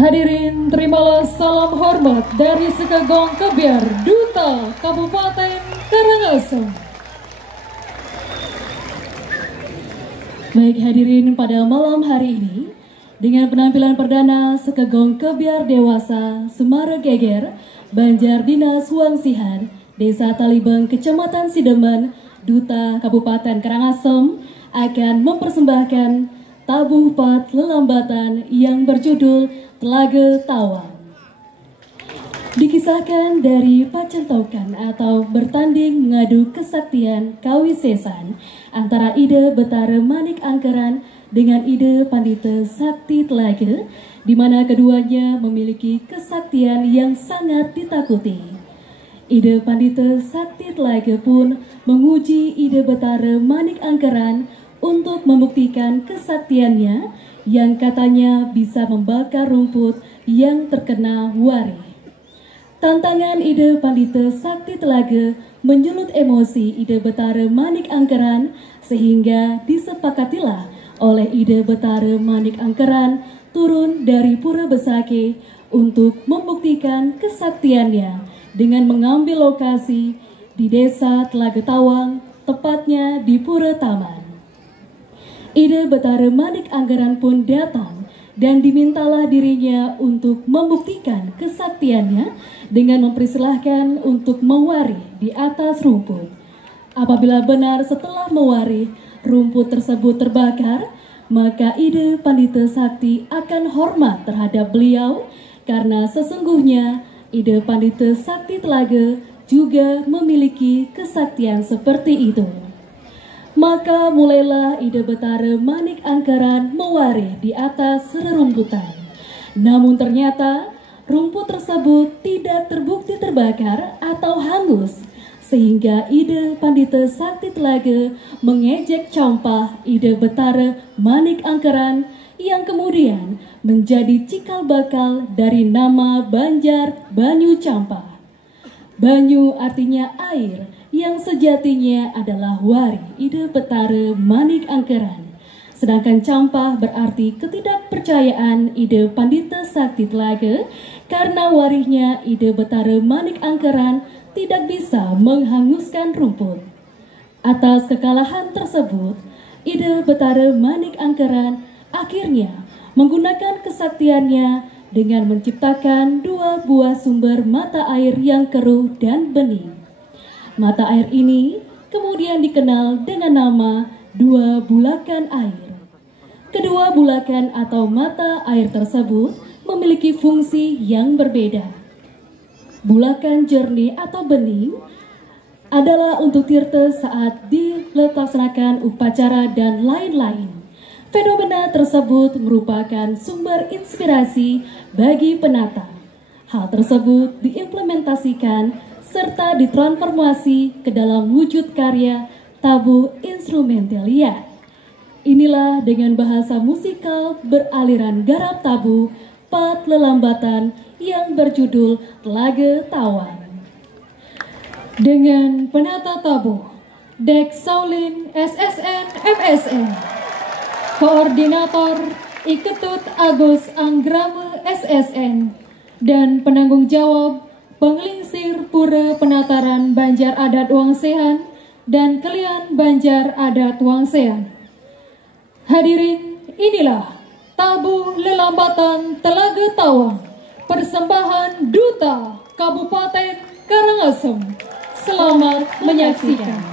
Hadirin, terimalah salam hormat dari Sekegong Kebiar, Duta Kabupaten Karangasem. Baik hadirin, pada malam hari ini, dengan penampilan perdana Sekegong Kebiar Dewasa Sumara Geger, Banjar Dinas Wangsihan, Desa Talibeng, Kecamatan Sidemen, Duta Kabupaten Karangasem, akan mempersembahkan tabuh pat lelambatan yang berjudul Telaga Tawang. Dikisahkan dari pacentokan atau bertanding mengadu kesaktian kawisesan antara Ide Betara Manik Angkeran dengan Ide Pandita Sakti Telaga, di mana keduanya memiliki kesaktian yang sangat ditakuti. Ide Pandita Sakti Telaga pun menguji Ide Betara Manik Angkeran untuk membuktikan kesaktiannya yang katanya bisa membakar rumput yang terkena wari. Tantangan Ide Pandita Sakti Telaga menyulut emosi Ide Betara Manik Angkeran sehingga disepakatilah oleh Ide Betara Manik Angkeran turun dari Pura Besake untuk membuktikan kesaktiannya dengan mengambil lokasi di Desa Telaga Tawang, tepatnya di Pura Taman. Ide Betara Manik Angkeran pun datang dan dimintalah dirinya untuk membuktikan kesaktiannya dengan mempersilahkan untuk mewari di atas rumput. Apabila benar setelah mewari rumput tersebut terbakar, maka Ide Pandita Sakti akan hormat terhadap beliau karena sesungguhnya Ide Pandita Sakti Telaga juga memiliki kesaktian seperti itu. Maka mulailah Ide Betara Manik Angkeran mewari di atas rerumputan. Namun ternyata rumput tersebut tidak terbukti terbakar atau hangus, sehingga Ide Pandita Sakti Telaga mengejek campah Ide Betara Manik Angkeran yang kemudian menjadi cikal bakal dari nama Banjar Banyu Campah. Banyu artinya air, yang sejatinya adalah wari Ide Betara Manik Angkeran. Sedangkan campah berarti ketidakpercayaan Ide Pandita Sakti Telaga karena warinya Ide Betara Manik Angkeran tidak bisa menghanguskan rumput. Atas kekalahan tersebut, Ide Betara Manik Angkeran akhirnya menggunakan kesaktiannya dengan menciptakan dua buah sumber mata air yang keruh dan bening. Mata air ini kemudian dikenal dengan nama dua bulakan air. Kedua bulakan atau mata air tersebut memiliki fungsi yang berbeda. Bulakan jernih atau bening adalah untuk tirta saat dilaksanakan upacara dan lain-lain. Fenomena tersebut merupakan sumber inspirasi bagi penata. Hal tersebut diimplementasikan serta ditransformasi ke dalam wujud karya tabuh instrumentalia. Inilah dengan bahasa musikal beraliran garap tabuh pat lelambatan yang berjudul Telaga Tawang. Dengan penata tabuh Dek Saulin SSN MSN, Koordinator Iketut Agus Anggrame SSN, dan penanggung jawab Penglingsir Pura Penataran Banjar Adat Wangsehan dan Kelian Banjar Adat Wangsehan. Hadirin, inilah tabuh lelambatan Telaga Tawang, persembahan Duta Kabupaten Karangasem. Selamat menyaksikan.